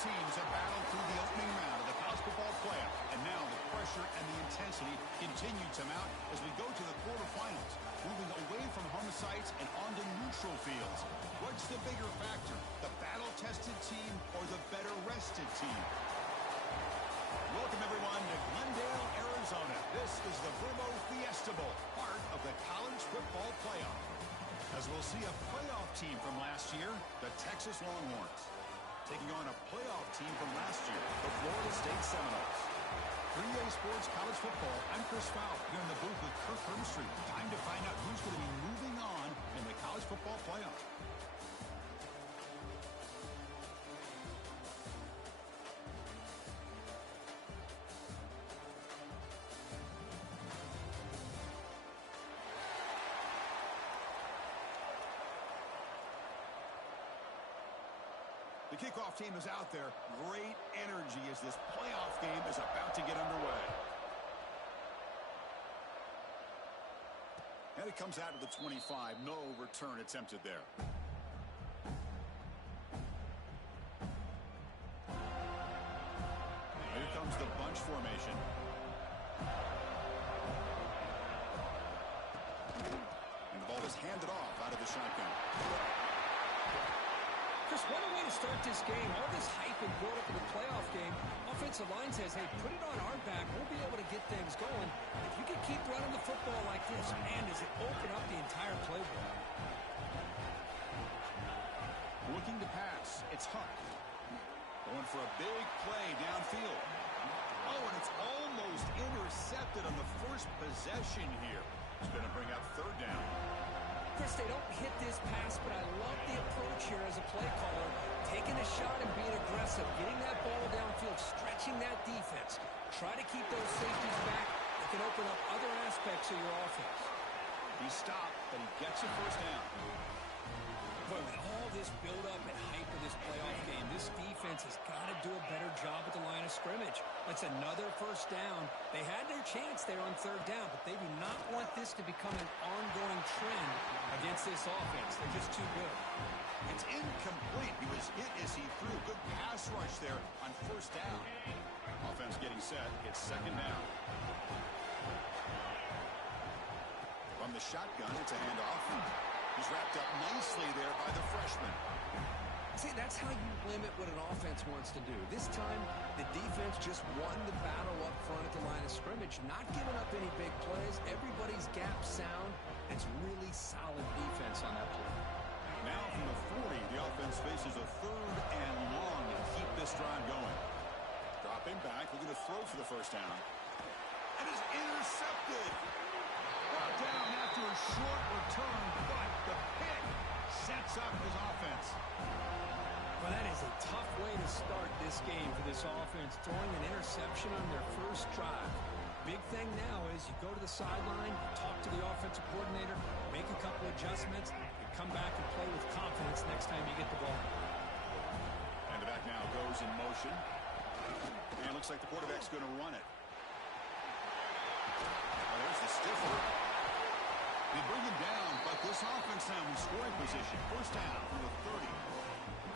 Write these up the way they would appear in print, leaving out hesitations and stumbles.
teams have battled through the opening round of the college football playoff, and now the pressure and the intensity continue to mount as we go to the quarterfinals, moving away from home sites and onto neutral fields. What's the bigger factor, the battle-tested team or the better-rested team? Welcome, everyone, to Glendale, Arizona. This is the Fiesta Bowl, part of the college football playoff. As we'll see a playoff team from last year, the Texas Longhorns, taking on a playoff team from last year, the Florida State Seminoles. 3A Sports College Football, I'm Chris Fowler, here in the booth with Kirk Hermstreet. Time to find out who's going to be moving on in the college football playoff. The kickoff team is out there. Great energy as this playoff game is about to get underway. And it comes out of the 25. No return attempted there. Here comes the bunch formation. And the ball is handed off out of the shotgun. Chris, what a way to start this game. All this hype and build up in the playoff game. Offensive line says, hey, put it on our back. We'll be able to get things going. If you can keep running the football like this, man, does it open up the entire playbook. Looking to pass. It's Huck. Going for a big play downfield. Oh, and it's almost intercepted on the first possession here. It's going to bring up third down. Chris, they don't hit this pass, but I love the approach here as a play caller. Taking a shot and being aggressive, getting that ball downfield, stretching that defense. Try to keep those safeties back. It can open up other aspects of your offense. He stopped, but he gets a first down. Boy, with all this build-up and hype of this playoff game, this defense has got to do a better job at the line of scrimmage. That's another first down. They had their chance there on third down, but they do not want this to become an ongoing trend against this offense. They're just too good. It's incomplete. He was hit as he threw. Good pass rush there on first down. Offense getting set. It's second down. From the shotgun, it's a handoff. He's wrapped up nicely there by the freshman. See, that's how you limit what an offense wants to do. This time, the defense just won the battle up front at the line of scrimmage, not giving up any big plays. Everybody's gap sound. It's really solid defense on that play. Now from the 40, the offense faces a third and long to keep this drive going. Dropping back, looking to throw for the first down. And is intercepted. Brought down after a short return, but the pick sets up his offense. Well, that is a tough way to start this game for this offense, throwing an interception on their first drive. Big thing now is you go to the sideline, talk to the offensive coordinator, make a couple adjustments, and come back and play with confidence next time you get the ball. And the back now goes in motion. And it looks like the quarterback's going to run it. There's the stiffer. They bring him down, but this offense now in scoring position. First down from the 30.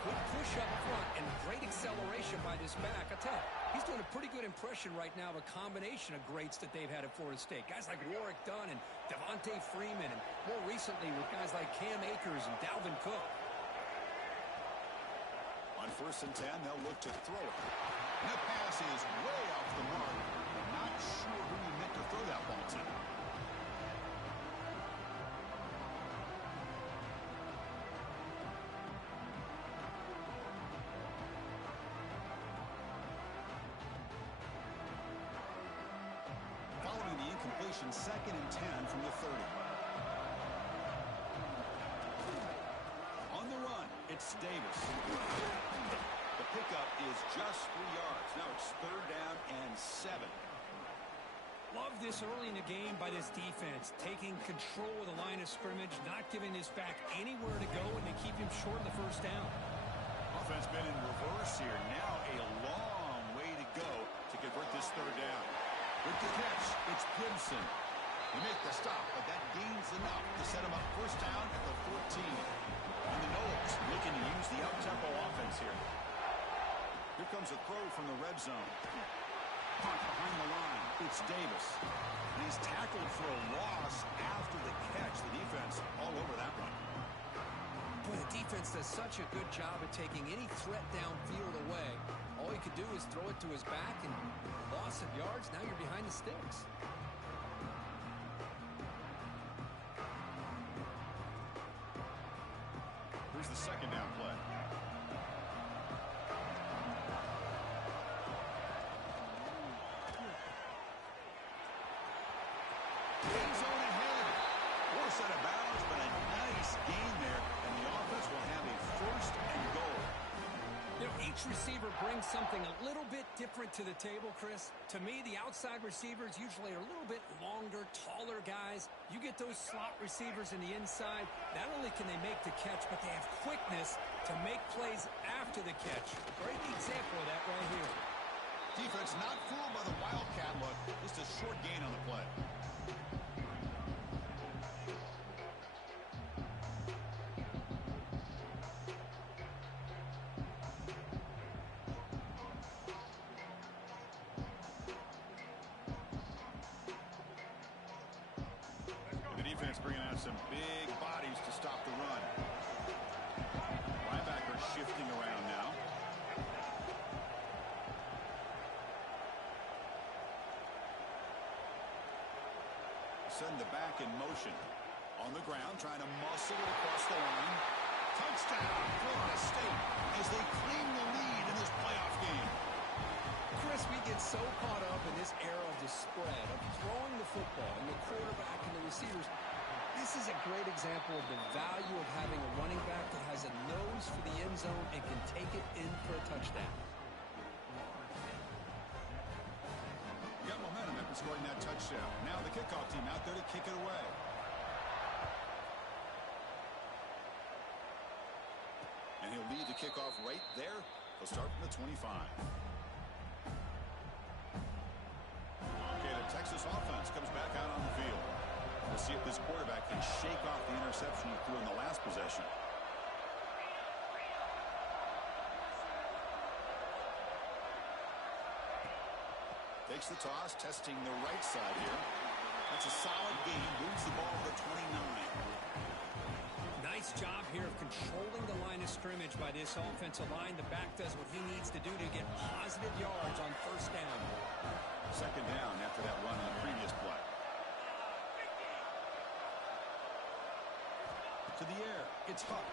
Good push up front and great acceleration by this back. I tell you, he's doing a pretty good impression right now of a combination of greats that they've had at Florida State. Guys like Warwick Dunn and Devontae Freeman, and more recently with guys like Cam Akers and Dalvin Cook. On first and 10, they'll look to throw it. And that pass is way off the mark. Not sure who he meant to throw that ball to. Following the incompletion, second and 10 from the 30. On the run, it's Davis. The pickup is just 3 yards. Now it's third down and 7. Love this early in the game by this defense, taking control of the line of scrimmage, not giving this back anywhere to go, and they keep him short of the first down. Offense been in reverse here. Now a long way to go to convert this third down. With the catch, it's Gibson. They make the stop, but that gains enough to set him up first down at the 14. And the Noles looking to use the up-tempo offense here. comes a throw from the red zone. Punt behind the line. It's Davis. And he's tackled for a loss after the catch. The defense all over that one. Boy, the defense does such a good job at taking any threat downfield away. All he could do is throw it to his back, and loss of yards, now you're behind the sticks. Here's the second down play. End zone ahead. Force out of bounds, but a nice gain there, and the offense will have a first and goal. You know, each receiver brings something a little bit different to the table, Chris. To me, the outside receivers usually are a little bit longer, taller guys. You get those slot receivers in the inside, not only can they make the catch, but they have quickness to make plays after the catch. Great example of that right here. Defense not fooled by the Wildcat look. Just a short gain on the play. Defense bringing out some big bodies to stop the run. Linebacker shifting around now. Send the back in motion. On the ground, trying to muscle it across the line. Touchdown, Florida State, as they claim the lead in this playoff game. Chris, we get so caught up in this era of the spread, of throwing the football and the quarterback and the receivers. This is a great example of the value of having a running back that has a nose for the end zone and can take it in for a touchdown. Got momentum after scoring that touchdown. Now the kickoff team out there to kick it away. And he'll lead the kickoff right there. He'll start from the 25. Okay, the Texas offense comes back out on the field. We'll see if this quarterback can shake off the interception he threw in the last possession. Takes the toss, testing the right side here. That's a solid gain. Moves the ball to the 29. Nice job here of controlling the line of scrimmage by this offensive line. The back does what he needs to do to get positive yards on first down. Second down after that run on the previous play. To the air, it's Huck.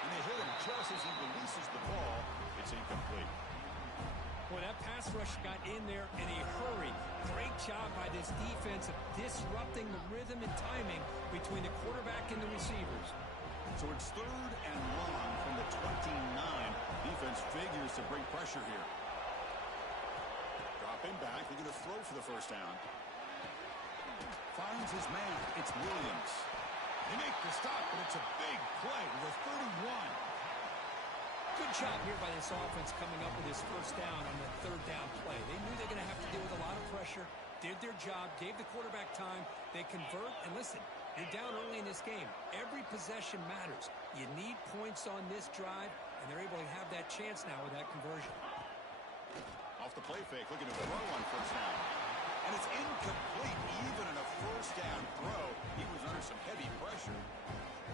And they hit him just as he releases the ball. It's incomplete. Boy, that pass rush got in there in a hurry. Great job by this defense of disrupting the rhythm and timing between the quarterback and the receivers. So it's third and long from the 29. Defense figures to bring pressure here. Dropping back, they're going to throw for the first down. Finds his man. It's Williams. They make the stop, but it's a big play with a 31. Good job here by this offense coming up with his first down on the third down play. They knew they were going to have to deal with a lot of pressure, did their job, gave the quarterback time. They convert, and listen, you're down early in this game. Every possession matters. You need points on this drive, and they're able to have that chance now with that conversion. Off the play fake, looking to throw on first down. And it's incomplete, even in a first down throw. He was under some heavy pressure.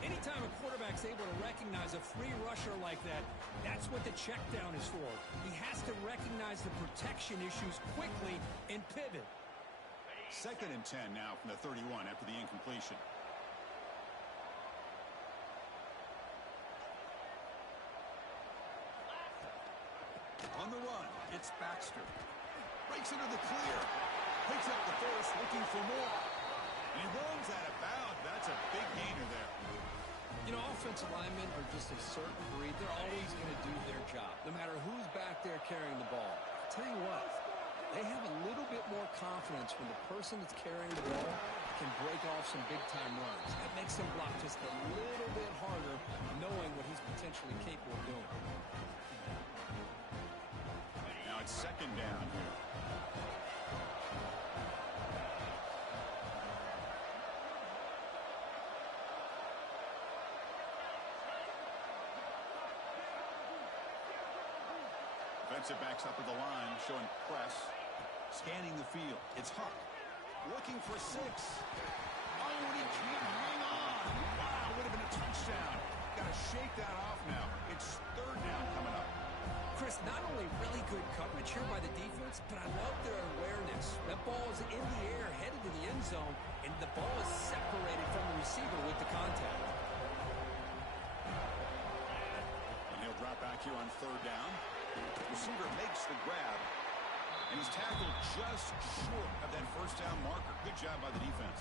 Anytime a quarterback's able to recognize a free rusher like that, that's what the check down is for. He has to recognize the protection issues quickly and pivot. Second and 10 now from the 31 after the incompletion. On the run, it's Baxter. Breaks into the clear. Picks up the first, looking for more. And he runs out of bounds. That's a big gainer there. You know, offensive linemen are just a certain breed. They're always going to do their job, no matter who's back there carrying the ball. I'll tell you what, they have a little bit more confidence when the person that's carrying the ball can break off some big-time runs. That makes them block just a little bit harder, knowing what he's potentially capable of doing. Now it's second down here. Gets it back up at the line, showing press. Scanning the field. It's Huck. Looking for 6. Oh, and he can't hang on. Wow, would have been a touchdown. Got to shake that off now. It's 3rd down coming up. Chris, not only really good coverage here by the defense, but I love their awareness. That ball is in the air, headed to the end zone, and the ball is separated from the receiver with the contact. And he'll drop back here on 3rd down. Receiver makes the grab, and he's tackled just short of that 1st down marker. Good job by the defense.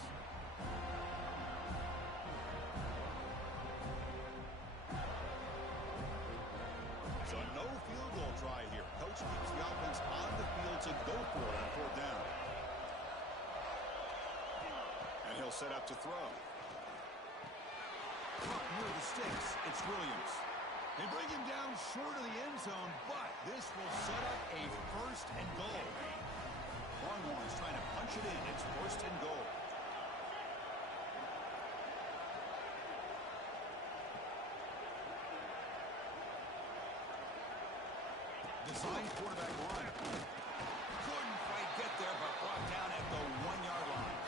So no field goal try here. Coach keeps the offense on the field to go for it on 4th down. And he'll set up to throw. Caught near the sticks. It's Williams. They bring him down short of the end zone, but this will set up a 1st and goal. Longhorns trying to punch it in. It's 1st and goal. Design quarterback run. Couldn't quite get there, but brought down at the 1-yard line.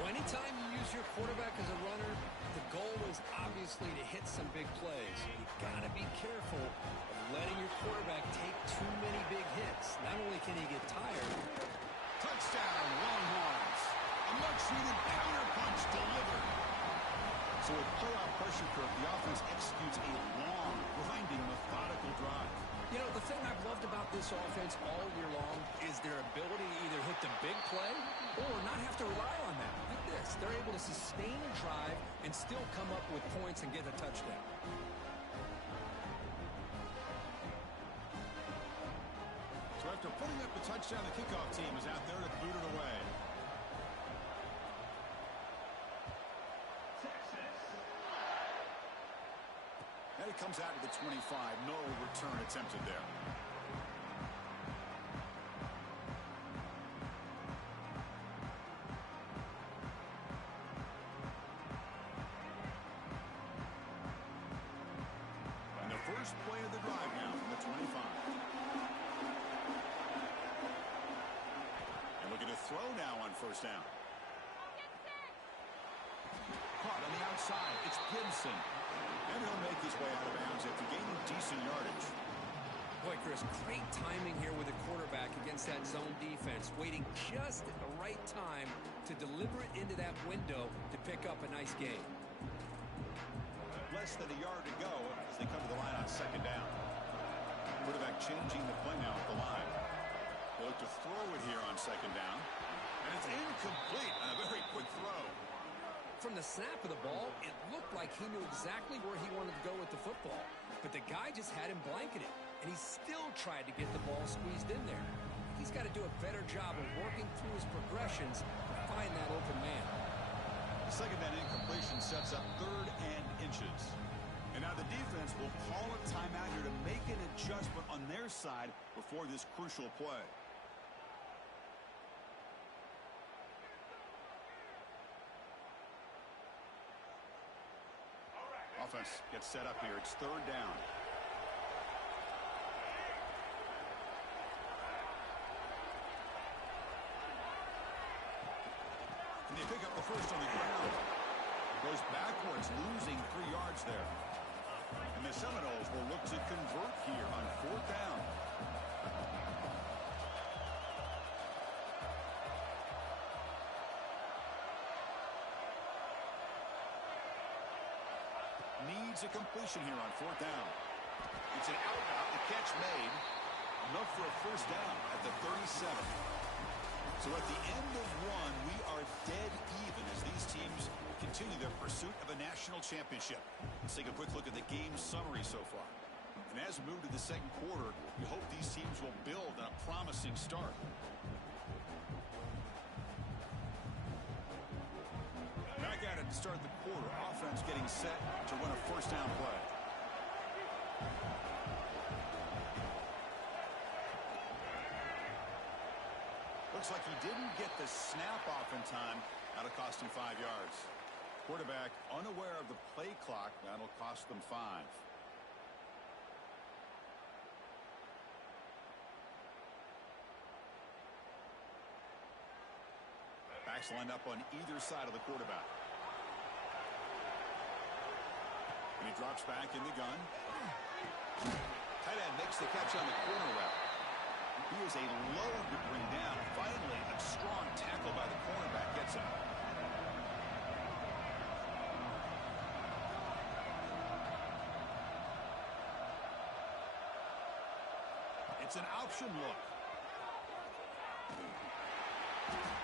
Well, anytime you use your quarterback as a runner, the goal is obviously to hit some big plays. You've got to be careful of letting your quarterback take too many big hits. Not only can he get tired. Touchdown, Longhorns. A much-needed counterpunch delivered. So with pull-out pressure curve, the offense executes a long, grinding, methodical drive. You know, the thing I've loved about this offense all year long is their ability to either hit the big play or not have to rely on that. Look at this. They're able to sustain a drive and still come up with points and get a touchdown. So after putting up the touchdown, the kickoff team is out there to boot it away. And it comes out to the 25. No return attempted there. And the first play of the drive now from the 25. And looking to throw now on 1st down. Caught on the outside. It's Gibson. And he'll make his way out of bounds after gaining decent yardage. Boy, Chris, great timing here with the quarterback against that zone defense, waiting just at the right time to deliver it into that window to pick up a nice gain. Less than a yard to go as they come to the line on 2nd down. Quarterback changing the play now at the line. They look to throw it here on 2nd down. And it's incomplete. A very quick throw. From the snap of the ball, it looked like he knew exactly where he wanted to go with the football. But the guy just had him blanketed, and he still tried to get the ball squeezed in there. He's got to do a better job of working through his progressions to find that open man. The 2nd down incompletion sets up 3rd and inches. And now the defense will call a timeout here to make an adjustment on their side before this crucial play. Offense gets set up here. It's 3rd down. And they pick up the first on the ground. Goes backwards, losing 3 yards there. And the Seminoles will look to convert here on 4th down. Needs a completion here on 4th down. It's an out route. The catch made. Enough for a 1st down at the 37. So at the end of 1, we are dead even as these teams continue their pursuit of a national championship. Let's take a quick look at the game summary so far. And as we move to the 2nd quarter, we hope these teams will build on a promising start. Back at it to start the quarter. Offense getting set to run a 1st down play. Looks like he didn't get the snap off in time. That'll cost him 5 yards. Quarterback unaware of the play clock. That'll cost them 5. backs lined up on either side of the quarterback. And he drops back in the gun. Tight end makes the catch on the corner route. He is a load to bring down. Finally, a strong tackle by the cornerback gets him. It's an option look.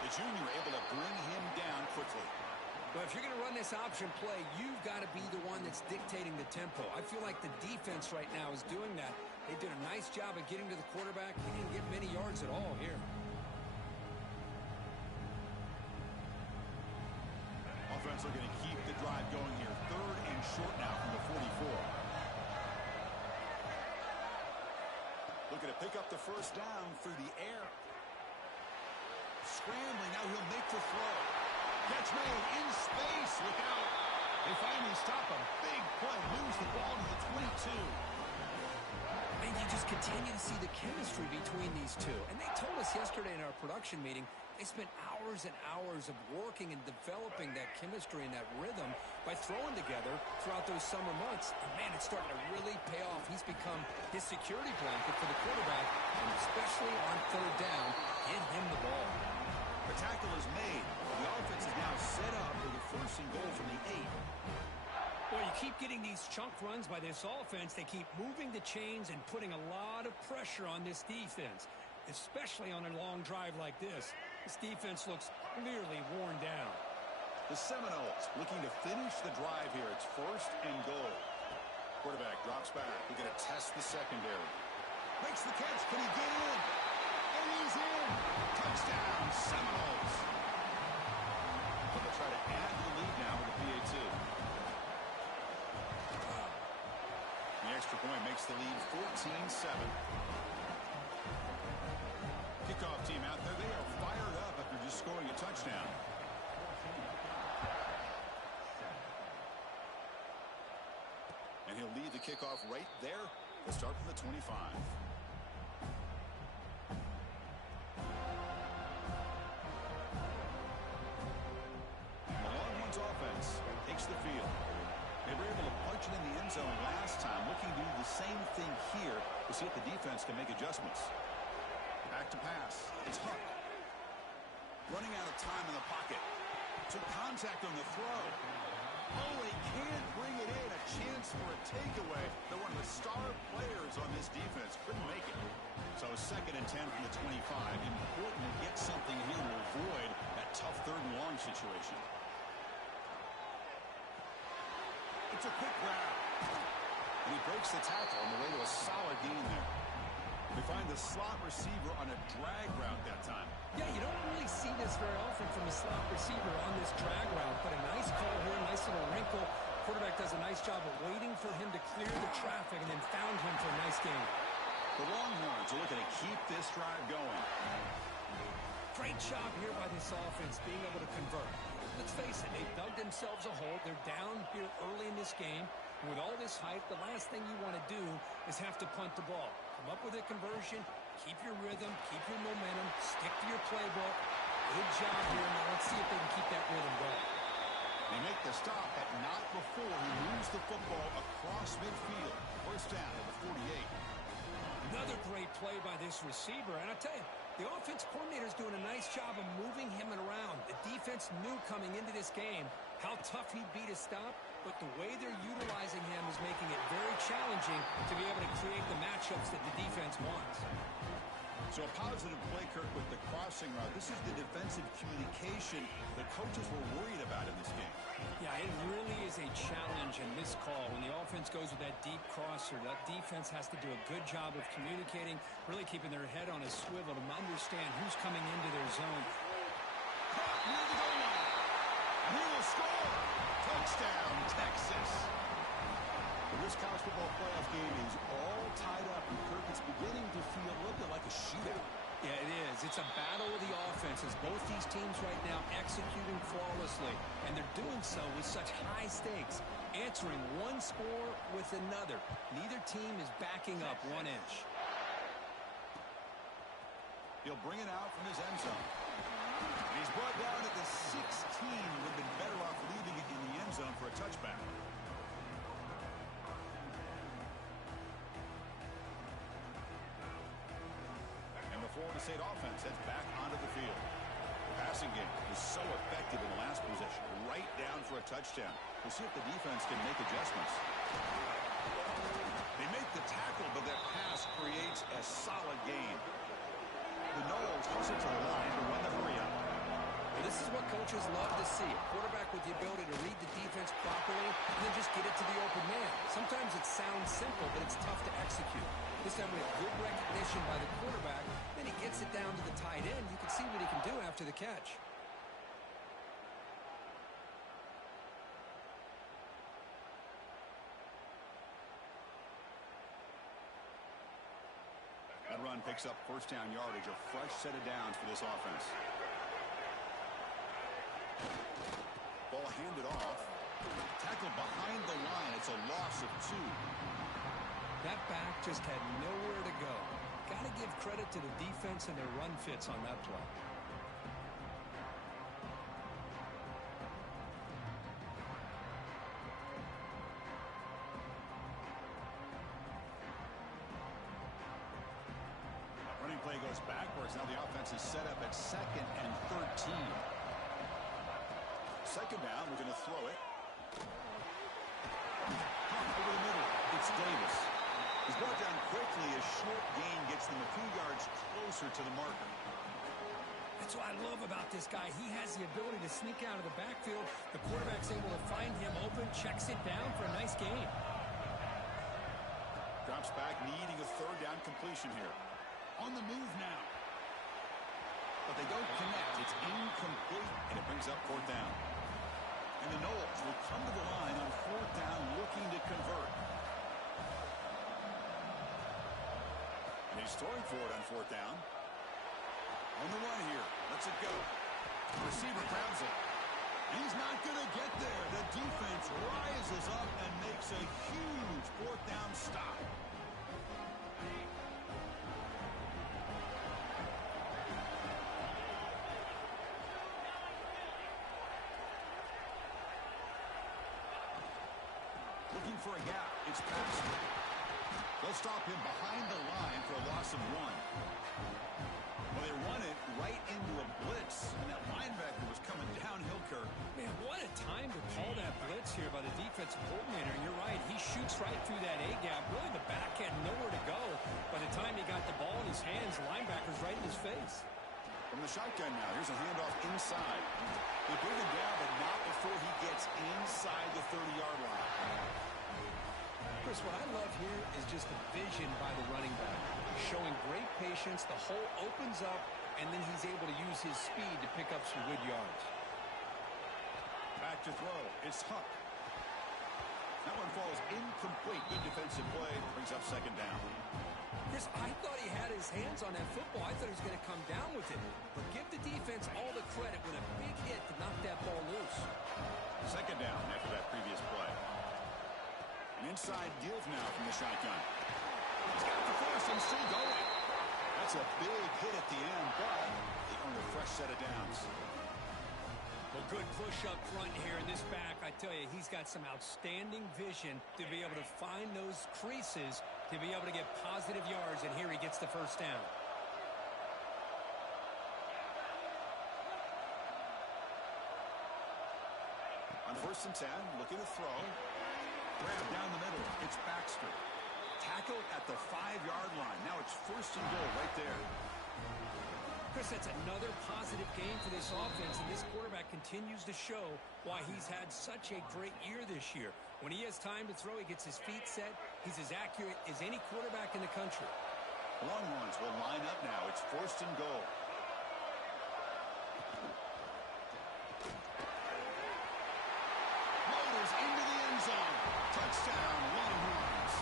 The junior able to bring him down quickly. Well, if you're going to run this option play, you've got to be the one that's dictating the tempo. I feel like the defense right now is doing that. They did a nice job of getting to the quarterback. He didn't get many yards at all here. Offense looking to keep the drive going here. 3rd and short now from the 44. Looking to pick up the first down through the air. Scrambling, now he'll make the throw. Catch made in space, look out. They finally stop a big play, moves the ball to the 22. And you just continue to see the chemistry between these two. And they told us yesterday in our production meeting, they spent hours and hours of working and developing that chemistry and that rhythm by throwing together throughout those summer months. And, man, it's starting to really pay off. He's become his security blanket for the quarterback, and especially on 3rd down, get him the ball. The tackle is made. The offense is now set up for the 1st and goal from the 8. Well, you keep getting these chunk runs by this offense. They keep moving the chains and putting a lot of pressure on this defense, especially on a long drive like this. This defense looks clearly worn down. The Seminoles looking to finish the drive here. It's 1st and goal. Quarterback drops back. We're going to test the secondary. Makes the catch. Can he get in? And he's in. Touchdown, Seminoles. But they'll try to add to the lead now with the PAT. The extra point makes the lead 14-7. Kickoff team out there. They are fired up after just scoring a touchdown. And he'll lead the kickoff right there. They'll start from the 25. The Longhorns offense takes the field. They were able to punch it in the end zone last time. Looking to do the same thing here to see if the defense can make adjustments. Back to pass. It's Huck. Running out of time in the pocket. Took contact on the throw. Oh, they can't bring it in. A chance for a takeaway. They're one of the star players on this defense. Couldn't make it. So 2nd and 10 from the 25. Important to get something here to avoid that tough 3rd and long situation. It's a quick grab. And he breaks the tackle on the way to a solid gain there. We find the slot receiver on a drag route that time. Yeah, you don't really see this very often from a slot receiver on this drag route, but a nice call here, nice little wrinkle. Quarterback does a nice job of waiting for him to clear the traffic and then found him for a nice gain. The Longhorns are looking to keep this drive going. Great job here by this offense being able to convert. Let's face it, they've dug themselves a hole. They're down here early in this game. And with all this hype, the last thing you want to do is have to punt the ball. Come up with a conversion, keep your rhythm, keep your momentum, stick to your playbook. Good job here. Now let's see if they can keep that rhythm going. They make the stop, but not before he moves the football across midfield. 1st down at the 48. Another great play by this receiver. And I tell you, the offense coordinator's doing a nice job of moving him around. The defense knew coming into this game how tough he'd be to stop, but the way they're utilizing him is making it very challenging to be able to create the matchups that the defense wants. So a positive play, Kirk, with the crossing route. This is the defensive communication the coaches were worried about in this game. Yeah, it really is a challenge in this call. When the offense goes with that deep crosser, that defense has to do a good job of communicating, really keeping their head on a swivel to understand who's coming into their zone. Caught near the goal line. And he will score. Touchdown, Texas. This college football playoff game is all tied up, and Kirk, it's beginning to feel a little bit like a shootout. Yeah, it is. It's a battle of the offenses. Both these teams right now executing flawlessly, and they're doing so with such high stakes, answering one score with another. Neither team is backing up 1 inch. He'll bring it out from his end zone. He's brought down at the 16. Would have been better off leaving it in the end zone for a touchback. And the Florida State offense heads back onto the field. The passing game was so effective in the last possession, right down for a touchdown. We'll see if the defense can make adjustments. They make the tackle, but that pass creates a solid gain. The Noles hustle to the line to run the hurry up. Well, this is what coaches love to see. A quarterback with the ability to read the defense properly and then just get it to the open man. Sometimes it sounds simple, but it's tough to execute. This time with good recognition by the quarterback, then he gets it down to the tight end. You can see what he can do after the catch. That run picks up first down yardage, a fresh set of downs for this offense. Ball handed off. Tackled behind the line. It's a loss of 2. That back just had nowhere to go. Got to give credit to the defense and their run fits on that play. Running play goes backwards. Now the offense is set up at 2nd and 13. Second down, we're going to throw it. Over the middle, it's Davis. He's brought down quickly. A short gain gets them a few yards closer to the marker. That's what I love about this guy. He has the ability to sneak out of the backfield. The quarterback's able to find him open, checks it down for a nice gain. Drops back, needing a third down completion here. On the move now. But they don't connect. It's incomplete, and it brings up 4th down. And the Noles will come to the line on 4th down, looking to convert. And he's throwing for it on 4th down. On the run here. Lets it go. Receiver grabs it. He's not going to get there. The defense rises up and makes a huge 4th down stop. Looking for a gap. It's Baxter. They'll stop him behind the line for a loss of 1. Well, they run it right into a blitz, and that linebacker was coming downhill, Kirk. Man, what a time to call that blitz here by the defensive coordinator. And you're right, he shoots right through that A-gap. Really, the back had nowhere to go. By the time he got the ball in his hands, the linebacker's right in his face. From the shotgun now, here's a handoff inside. They bring him down, but not before he gets inside the 30-yard line. Chris, what I love here is just the vision by the running back. Showing great patience, the hole opens up, and then he's able to use his speed to pick up some good yards. Back to throw. It's Huck. That one falls incomplete. Good defensive play. Brings up 2nd down. Chris, I thought he had his hands on that football. I thought he was going to come down with it. But give the defense all the credit with a big hit to knock that ball loose. 2nd down after that previous play. An inside give now from the shotgun. He's got the first and still going. That's a big hit at the end, but they earn a fresh set of downs. Well, good push up front here in this back. I tell you, he's got some outstanding vision to be able to find those creases, to be able to get positive yards, and here he gets the first down. On 1st and 10, looking to throw. Grab down the middle. It's Baxter. Tackle at the 5-yard line. Now it's 1st and goal right there. Chris, that's another positive game for this offense, and this quarterback continues to show why he's had such a great year this year. When he has time to throw, he gets his feet set. He's as accurate as any quarterback in the country. Longhorns will line up now. It's 1st and goal. Loaders into the end zone. Touchdown, Longhorns.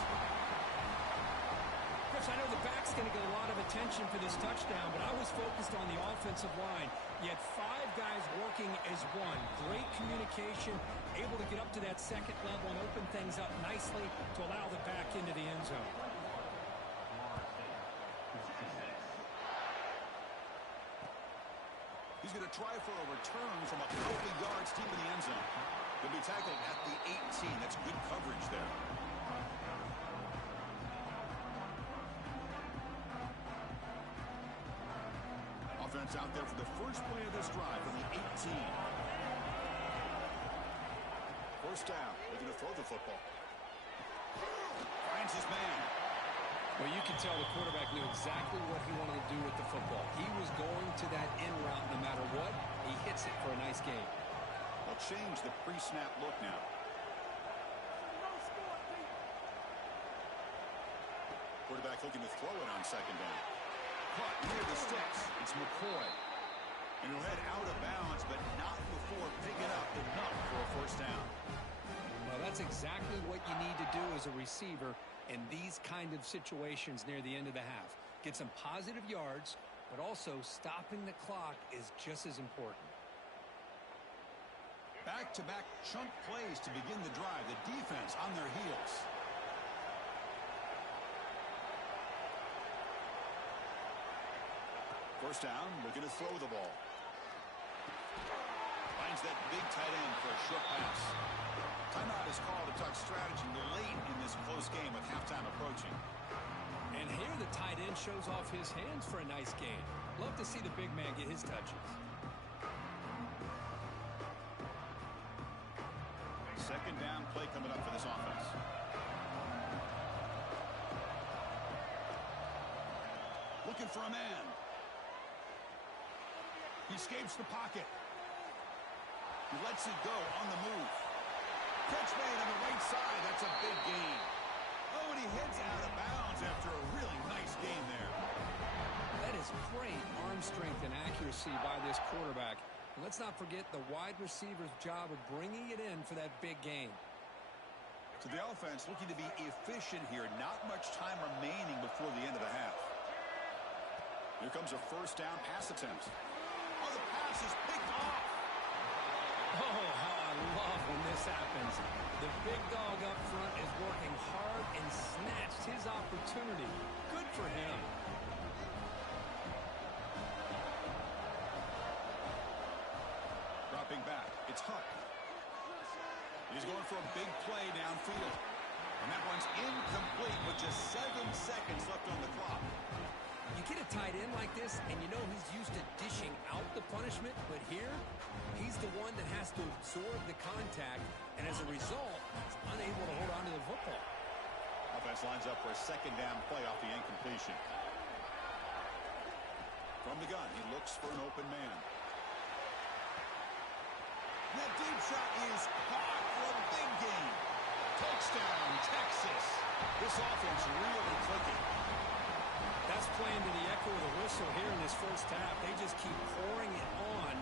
Chris, I know the back's going to get a lot of attention for this touchdown, but I was focused on the offensive line. You had 5 guys working as one. Great communication, able to get up to that 2nd level and open things up nicely to allow the back into the end zone. He's going to try for a return from a couple of yards deep in the end zone. He'll be tackled at the 18. That's good coverage there. Offense out there for the first play of this drive from the 18. First down. Looking to throw the football. Finds his man. Well, you can tell the quarterback knew exactly what he wanted to do with the football. He was going to that in route no matter what. He hits it for a nice gain. They'll change the pre-snap look now. Quarterback looking to throw it on second down. Caught near the sticks. It's McCoy. And he'll head out of bounds, but not before picking up enough for a first down. Well, that's exactly what you need to do as a receiver in these kind of situations near the end of the half. Get some positive yards, but also stopping the clock is just as important. Back-to-back chunk plays to begin the drive. The defense on their heels. First down, looking to throw the ball. Finds that big tight end for a short pass. Timeout is called to talk strategy late in this close game with halftime approaching. And here the tight end shows off his hands for a nice gain. Love to see the big man get his touches. Second down play coming up for this offense. Looking for a man. He escapes the pocket. He lets it go on the move. Catch made on the right side. That's a big gain. Oh, and he heads out of bounds after a really nice gain there. That is great arm strength and accuracy by this quarterback. And let's not forget the wide receiver's job of bringing it in for that big gain. So the offense looking to be efficient here. Not much time remaining before the end of the half. Here comes a first down pass attempt. Oh, the pass is picked off. Oh, how I love when this happens. The big dog up front is working hard and snatched his opportunity. Good for him. Dropping back. It's Huck. He's going for a big play downfield. And that one's incomplete with just 7 seconds left on the clock. You get a tight end like this, and you know he's used to dishing out the punishment, but here, he's the one that has to absorb the contact, and as a result, he's unable to hold on to the football. Offense lines up for a second down play off the incompletion. From the gun, he looks for an open man. That deep shot is caught for a big gain. Touchdown, Texas. This offense really clicking. That's playing to the echo of the whistle here in this first half. They just keep pouring it on.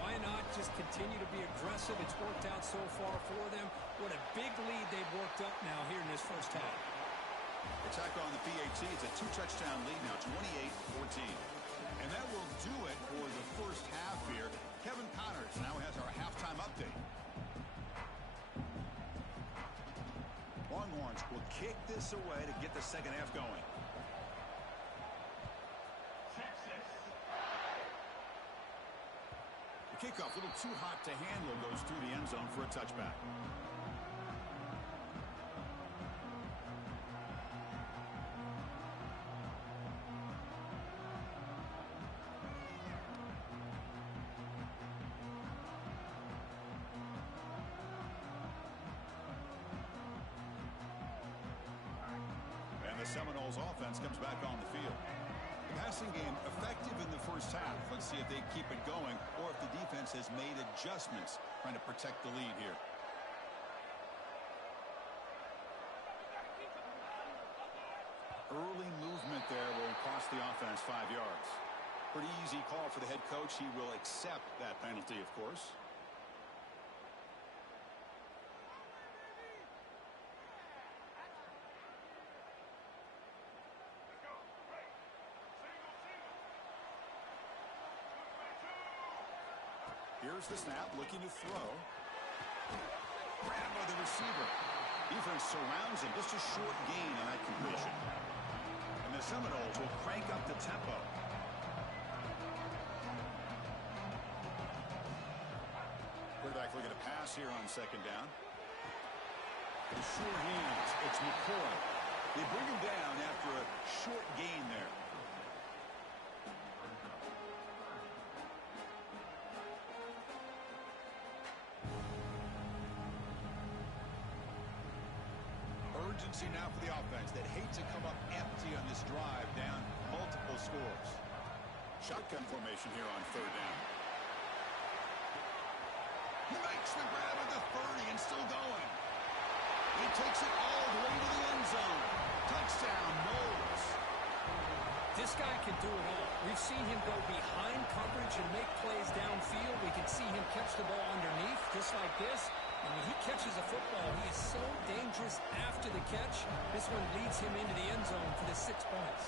Why not just continue to be aggressive? It's worked out so far for them. What a big lead they've worked up now here in this first half. Attack on the PAT. It's a 2-touchdown lead now, 28-14. And that will do it for the first half here. Kevin Connors now has our halftime update. Longhorns will kick this away to get the second half going. The kickoff, a little too hot to handle, goes through the end zone for a touchback. And the Seminoles offense comes back on the field. The passing game effective in the first half. Let's see if they keep it going or if the defense has made adjustments trying to protect the lead here. Early movement there will cost the offense 5 yards. Pretty easy call for the head coach. He will accept that penalty, of course. Here's the snap, looking to throw. Grabbed by the receiver. Defense surrounds him. Just a short gain on that completion. And the Seminoles will crank up the tempo. here on second down. The sure hands. It's McCoy. They bring him down after a short gain there. Urgency now for the offense that hate to come up empty on this drive, down multiple scores. Shotgun formation here on third down. He makes the grab at the 30 and still going. He takes it all the way to the end zone. Touchdown, Knowles. This guy can do it all. We've seen him go behind coverage and make plays downfield. We can see him catch the ball underneath, just like this. And when he catches a football, he is so dangerous after the catch. This one leads him into the end zone for the 6 points.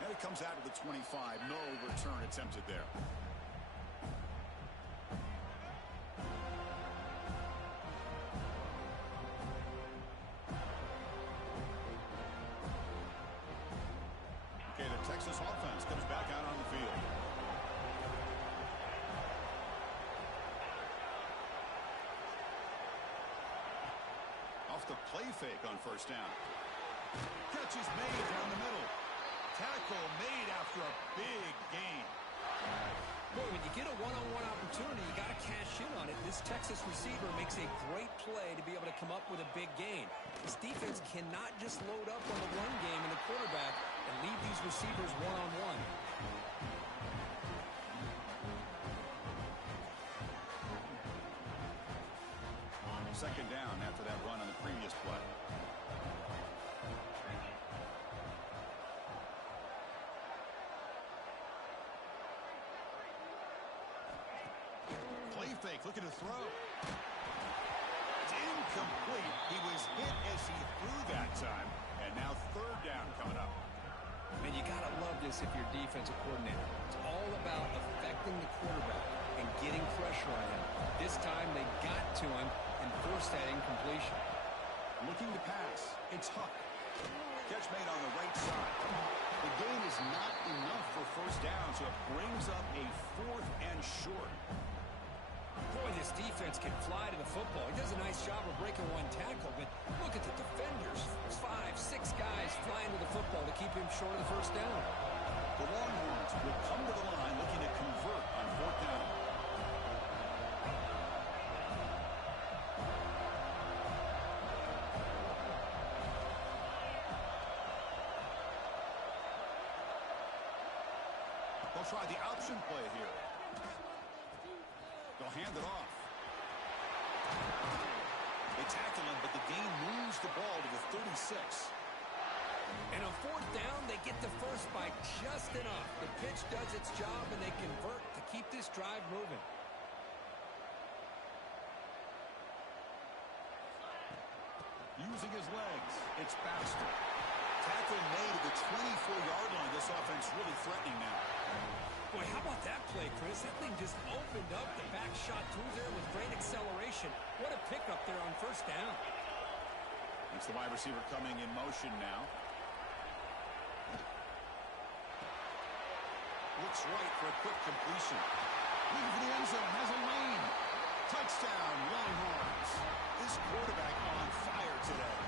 And it comes out of the 25. No return attempted there. Okay, the Texas offense comes back out on the field. Off the play fake on first down. Catch is made down the middle. Tackle made after a big gain. Boy, when you get a one-on-one opportunity, you got to cash in on it. This Texas receiver makes a great play to be able to come up with a big gain. This defense cannot just load up on the run game and the quarterback and leave these receivers one-on-one. Second down after that run on the previous play. Play fake, looking to throw. It's incomplete. He was hit as he threw that time. And now third down coming up. Man, you got to love this if you're defensive coordinator. It's all about affecting the quarterback and getting pressure on him. This time they got to him and forced that incompletion. Looking to pass. It's Huck. Catch made on the right side. The gain is not enough for first down, so it brings up a 4th and short. Boy, this defense can fly to the football. He does a nice job of breaking one tackle, but look at the defenders. 5, 6 guys flying to the football to keep him short of the first down. The Longhorns will come to the line looking to convert on 4th down. They'll try the option play here. They'll hand it off. They tackle him, but the gain moves the ball to the 36. And on 4th down, they get the first by just enough. The pitch does its job, and they convert to keep this drive moving. Using his legs, it's Baxter. Tackle made at the 24-yard line. This offense really threatening now. Boy, how about that play, Chris? That thing just opened up. The back shot through there with great acceleration. What a pickup there on first down. It's the wide receiver coming in motion now. Looks right for a quick completion. Looking for the end zone. Has a lane. Touchdown, Longhorns. This quarterback on fire today.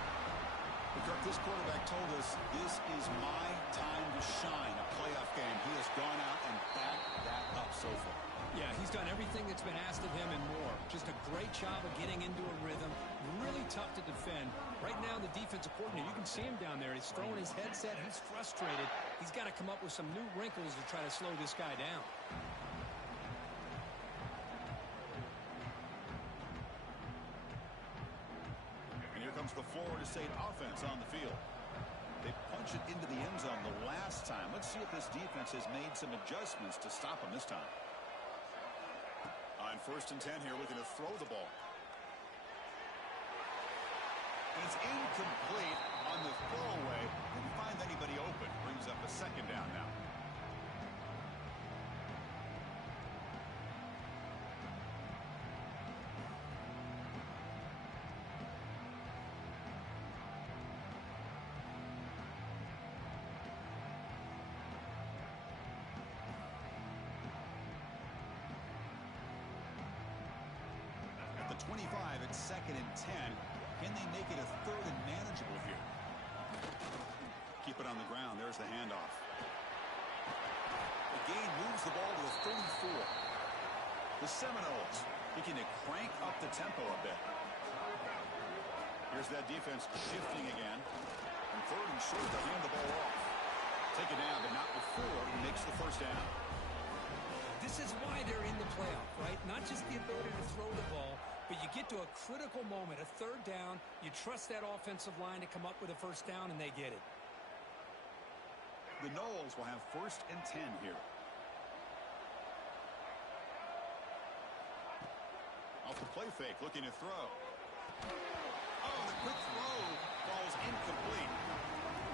Kirk, this quarterback told us this is my time to shine. A playoff game. He has gone out and backed that up so far. Yeah, he's done everything that's been asked of him and more. Just a great job of getting into a rhythm. Really tough to defend. Right now, the defensive coordinator, you can see him down there. He's throwing his headset. He's frustrated. He's got to come up with some new wrinkles to try to slow this guy down. And here comes the Florida State offense on the field. They punch it into the end zone the last time. Let's see if this defense has made some adjustments to stop them this time. On 1st and 10 here, looking to throw the ball. And it's incomplete on the throwaway. Didn't find anybody open. Brings up a second down now. the 25 at 2nd and 10. Can they make it a 3rd and manageable here? Keep it on the ground. There's the handoff. The gain moves the ball to the 34. The Seminoles looking to crank up the tempo a bit. Here's that defense shifting again. And 3rd and short, they'll hand the ball off. Take it down, but not before he makes the first down. This is why they're in the playoff, right? Not just the ability to throw the ball, but you get to a critical moment, a 3rd down. You trust that offensive line to come up with a first down, and they get it. The Noles will have 1st and 10 here. Off the play fake, looking to throw. Oh, the quick throw falls incomplete.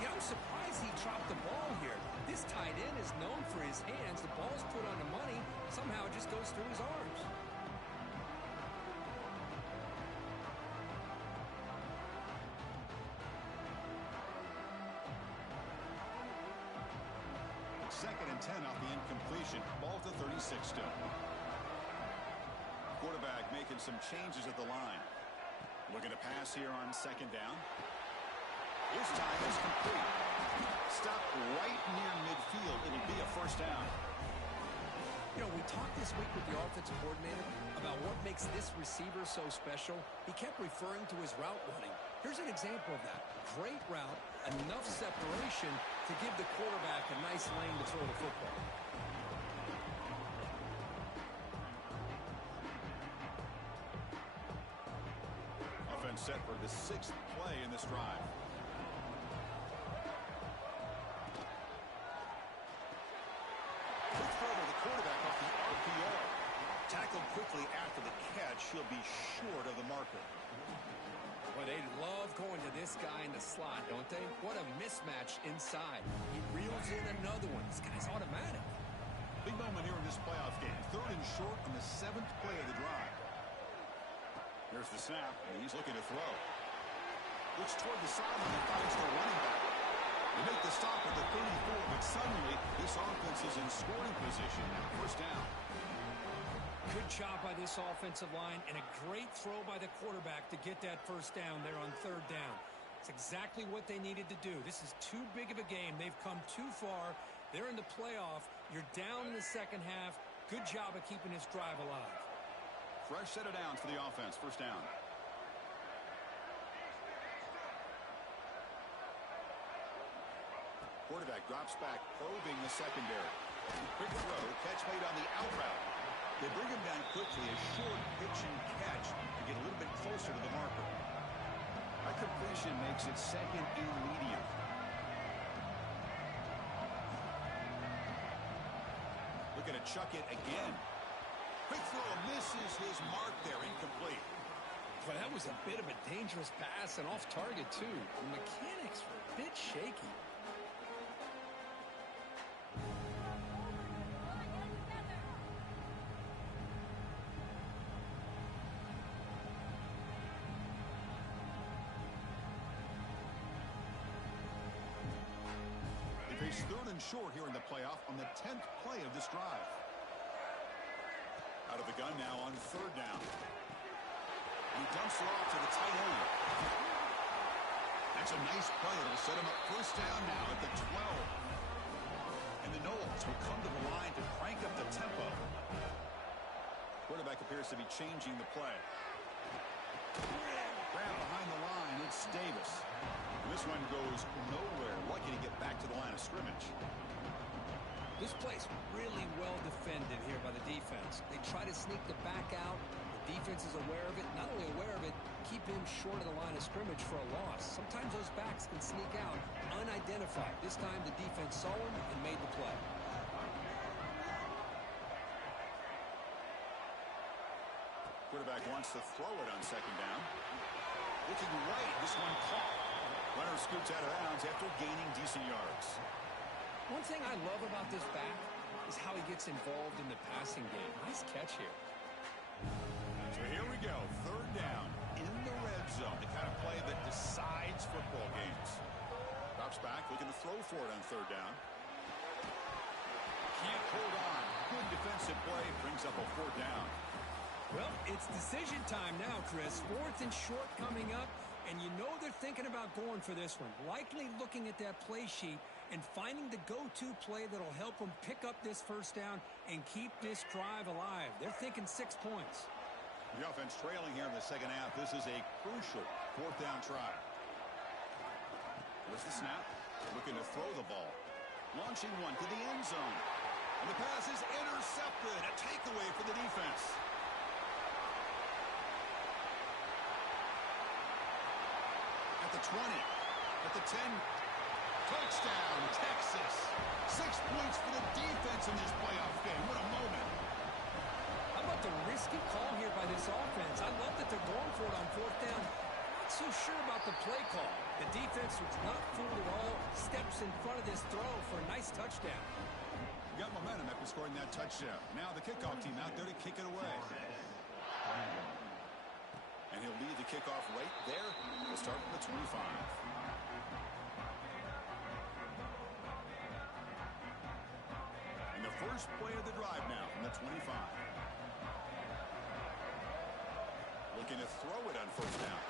Yeah, I'm surprised he dropped the ball here. This tight end is known for his hands. The ball's put on the money. Somehow it just goes through his arms. Second and 10 off the incompletion. Ball to 36 still. Quarterback making some changes at the line. Looking to pass here on 2nd down. This time is complete. Stopped right near midfield. It'll be a first down. You know, we talked this week with the offensive coordinator about what makes this receiver so special. He kept referring to his route running. Here's an example of that. Great route, enough separation to give the quarterback a nice lane to throw the football. Offense set for the 6th play in this drive. Quick throw to the quarterback off the RPO. Tackled quickly after the catch. He'll be short of the marker. Well, they love going to this guy in the slot, don't they? What a mismatch inside. He reels in another one. This guy's automatic. Big moment here in this playoff game. 3rd and short on the 7th play of the drive. Here's the snap, and he's looking to throw. Looks toward the sideline and finds the running back. They make the stop at the 34, but suddenly this offense is in scoring position now. First down. Good job by this offensive line and a great throw by the quarterback to get that first down there on 3rd down. It's exactly what they needed to do. This is too big of a game. They've come too far. They're in the playoff. You're down in the second half. Good job of keeping this drive alive. Fresh set of downs for the offense. First down. Quarterback drops back, probing the secondary. Quick throw, catch made on the out route. They bring him down quickly, a short pitch and catch to get a little bit closer to the marker. That completion makes it 2nd and medium. Looking to chuck it again. Quick throw misses his mark there, incomplete. Well, that was a bit of a dangerous pass and off target, too. The mechanics were a bit shaky. They face 3rd and short here in the playoff on the 10th play of this drive. Out of the gun now on 3rd down. He dumps it off to the tight end. That's a nice play. It'll set him up first down now at the 12. And the Noles will come to the line to crank up the tempo. Quarterback appears to be changing the play. Grab behind the line. It's Davis. This one goes nowhere. Lucky to get back to the line of scrimmage. This play's really well defended here by the defense. They try to sneak the back out. The defense is aware of it. Not only aware of it, keep him short of the line of scrimmage for a loss. Sometimes those backs can sneak out unidentified. This time the defense saw him and made the play. Quarterback wants to throw it on 2nd down. Looking right. This one caught. Runner scoots out of bounds after gaining decent yards. One thing I love about this back is how he gets involved in the passing game. Nice catch here. So here we go. 3rd down in the red zone. The kind of play that decides football games. Drops back, looking to throw for it on 3rd down. Can't hold on. Good defensive play. Brings up a 4th down. Well, it's decision time now, Chris. 4th and short coming up, and you know they're thinking about going for this one. Likely looking at that play sheet and finding the go-to play that'll help them pick up this first down and keep this drive alive. They're thinking 6 points. The offense trailing here in the second half. This is a crucial 4th down try. Here's the snap. Looking to throw the ball. Launching one to the end zone. And the pass is intercepted. A takeaway for the defense. At the 20. At the 10. Touchdown, Texas. 6 points for the defense in this playoff game. What a moment. How about the risky call here by this offense? I love that they're going for it on 4th down. Not so sure about the play call. The defense was not fooled at all. Steps in front of this throw for a nice touchdown. Got momentum after scoring that touchdown. Now the kickoff team out there to kick it away. And he'll lead the kickoff right there. We'll start from the 25. And the first play of the drive now from the 25. Looking to throw it on 1st down.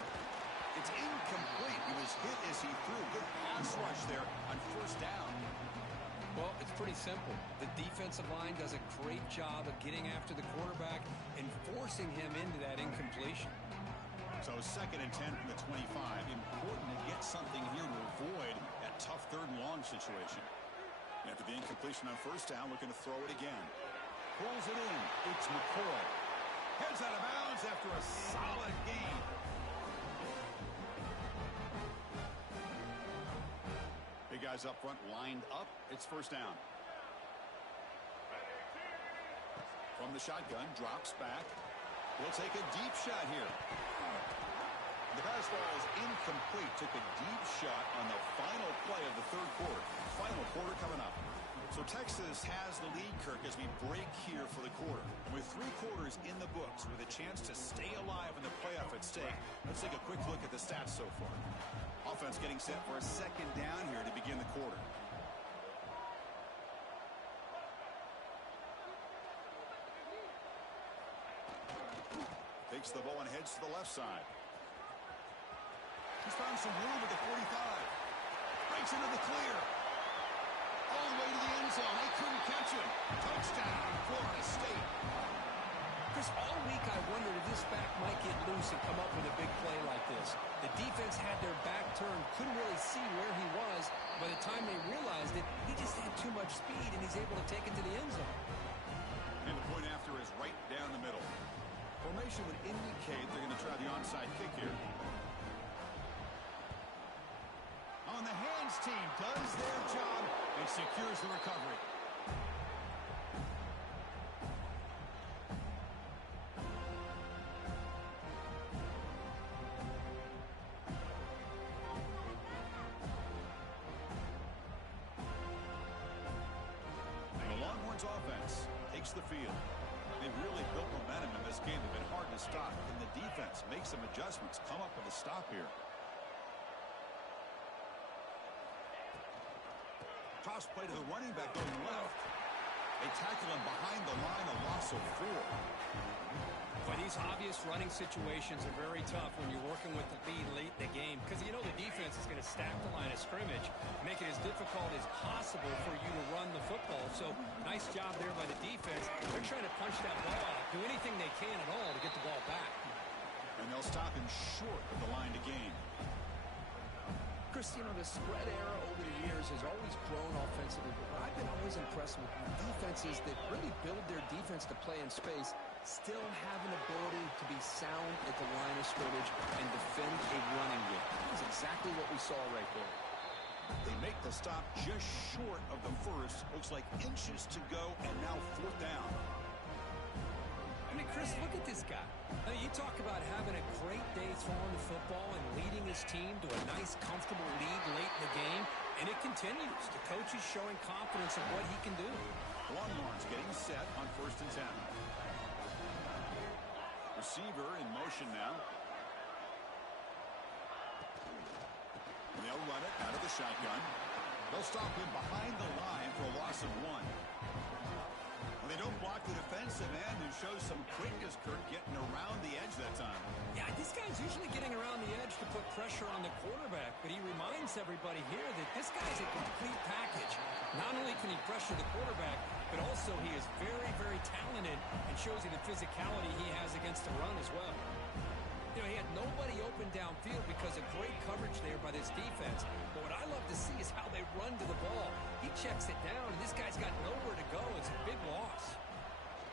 It's incomplete. He was hit as he threw. Good pass rush there on 1st down. Well, it's pretty simple. The defensive line does a great job of getting after the quarterback and forcing him into that incompletion. So 2nd and 10 from the 25. Important to get something here to avoid that tough 3rd and long situation. After the incompletion on 1st down, looking to throw it again. Pulls it in. It's McCoy. Heads out of bounds after a solid game. Big guys up front lined up. It's 1st down. From the shotgun, drops back. We'll take a deep shot here. The pass ball is incomplete. Took a deep shot on the final play of the 3rd quarter. Final quarter coming up. So Texas has the lead, Kirk, as we break here for the quarter. And with 3 quarters in the books, with a chance to stay alive in the playoff at stake, let's take a quick look at the stats so far. Offense getting set for a 2nd down here to begin the quarter. Takes the ball and heads to the left side. He's found some room at the 45. Breaks into the clear. All the way to the end zone. They couldn't catch him. Touchdown, Florida State. Chris, all week I wondered if this back might get loose and come up with a big play like this. The defense had their back turned, couldn't really see where he was. By the time they realized it, he just had too much speed, and he's able to take it to the end zone. And the point after is right down the middle. Formation would indicate they're going to try the onside kick here. On the hands team does their job and secures the recovery. The Longhorns offense takes the field. They've really built momentum in this game. They've been hard to stop. And the defense makes some adjustments. Come up with a stop here. Toss play to the running back going left. They tackle him behind the line, a loss of 4. But these obvious running situations are very tough when you're working with the lead late in the game, because you know the defense is going to stack the line of scrimmage, make it as difficult as possible for you to run the football. So nice job there by the defense. They're trying to punch that ball out, do anything they can at all to get the ball back. And they'll stop him short of the line to gain. Chris, you know, the spread era over the years has always grown offensively, but what I've been always impressed with defenses that really build their defense to play in space still have an ability to be sound at the line of scrimmage and defend a running game. That's exactly what we saw right there. They make the stop just short of the first. Looks like inches to go, and now 4th down. I mean, Chris, look at this guy. I mean, you talk about having a great day throwing the football and leading his team to a nice, comfortable lead late in the game, and it continues. The coach is showing confidence in what he can do. Longhorns getting set on 1st and 10. Receiver in motion now. And they'll run it out of the shotgun. They'll stop him behind the line for a loss of 1. Well, They don't block the defensive end and show some quickness, Kurt, getting around the edge that time. Yeah, this guy's usually getting around the edge to put pressure on the quarterback, but he reminds everybody here that this guy's a complete package. Not only can he pressure the quarterback, but also he is very, very talented and shows you the physicality he has against the run as well. You know, he had nobody open downfield because of great coverage there by this defense. But what I love to see is how they run to the ball. He checks it down, and this guy's got nowhere to go. It's a big loss.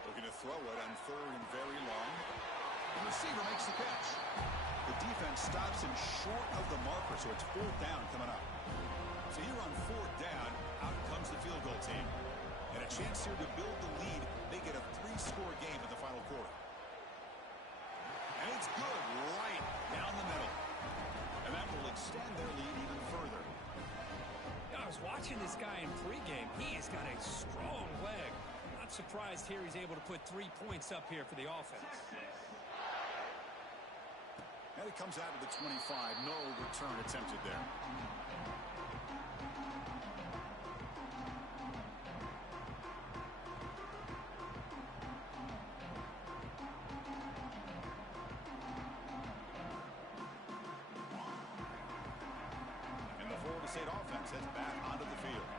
Looking to throw it on 3rd and very long. The receiver makes the catch. The defense stops him short of the marker, so it's 4th down coming up. So here on 4th down, out comes the field goal team. And a chance here to build the lead. They get a 3-score game in the final quarter. And it's good right down the middle. And that will extend their lead even further. I was watching this guy in pregame. He has got a strong leg. Not surprised here he's able to put 3 points up here for the offense. And it comes out of the 25. No return attempted there. State offense heads back onto the field.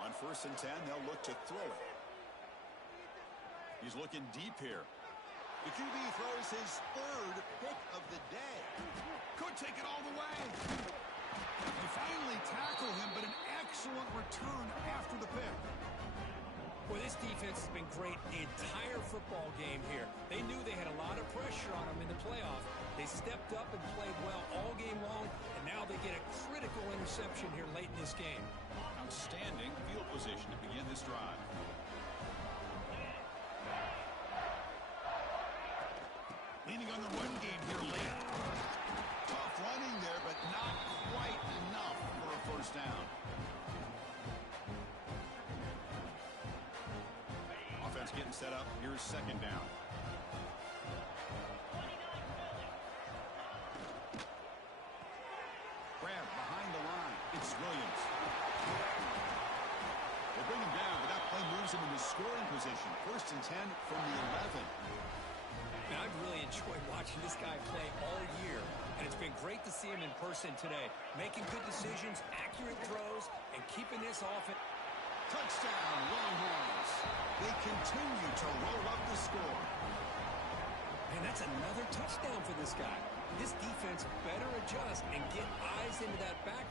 On 1st and 10, they'll look to throw it. He's looking deep here. The QB throws his 3rd pick of the day. Could take it all the way. They finally tackle him, but an excellent return after the pick. Well, this defense has been great the entire football game here. They knew they had a lot of pressure on them in the playoff. They stepped up and played well all game long, and now they get a critical interception here late in this game. Outstanding field position to begin this drive. Leaning on the run game here late. Tough running there, but not quite enough for a 1st down. Offense getting set up. Here's 2nd down. Grab behind the line. It's Williams. They bring him down, but that play moves him into scoring position. 1st and 10 from the 11. And I've really enjoyed watching this guy play all year, and it's been great to see him in person today. Making good decisions, accurate throws, and keeping this offense. Touchdown, Longhorns. They continue to roll up the score. And that's another touchdown for this guy. This defense better adjust and get eyes into that back.